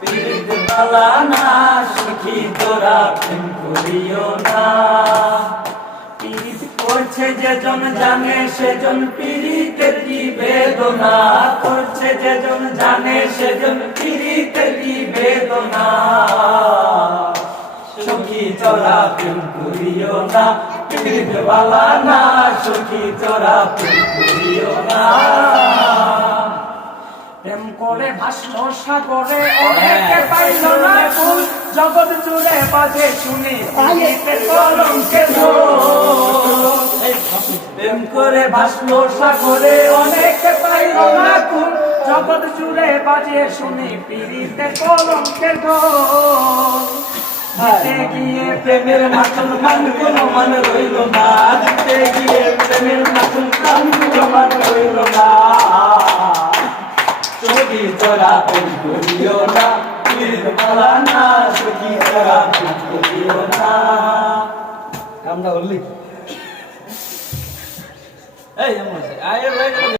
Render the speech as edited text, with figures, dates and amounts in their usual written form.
পীড়িত বালা না সখী তোরা প্রেম করিও না। পীড়িত করছে যেজন জানে সেজন পীড়িতের কি বেদনা, করছে যেজন জানে সেজন পীড়িতের কি বেদনা। সখী তোরা প্রেম করিও না, পীড়িত বালা না সখী তোরা প্রেম করিও না। প্রেম করে ভাসলো সাগরে অনেকে পাইল না কুল, জগৎ জুড়ে বাজে শুনি পীড়িতের কলঙ্কের ঢোল। প্রেম করে ভাসলো সাগরে অনেকে পাইল না কুল, জগৎ জুড়ে বাজে শুনি পীড়িতের কলঙ্কের ঢোল। দিতে গিয়ে প্রেমের মাখন মান কোনো মান রইল না, দিতে গিয়ে প্রেমের মাখন মান কোনো মান রইল না। সখী তোরা প্রেম করিও না, পীড়িত বালা না সখী তোরা প্রেম করিও না। আমরা বললি এই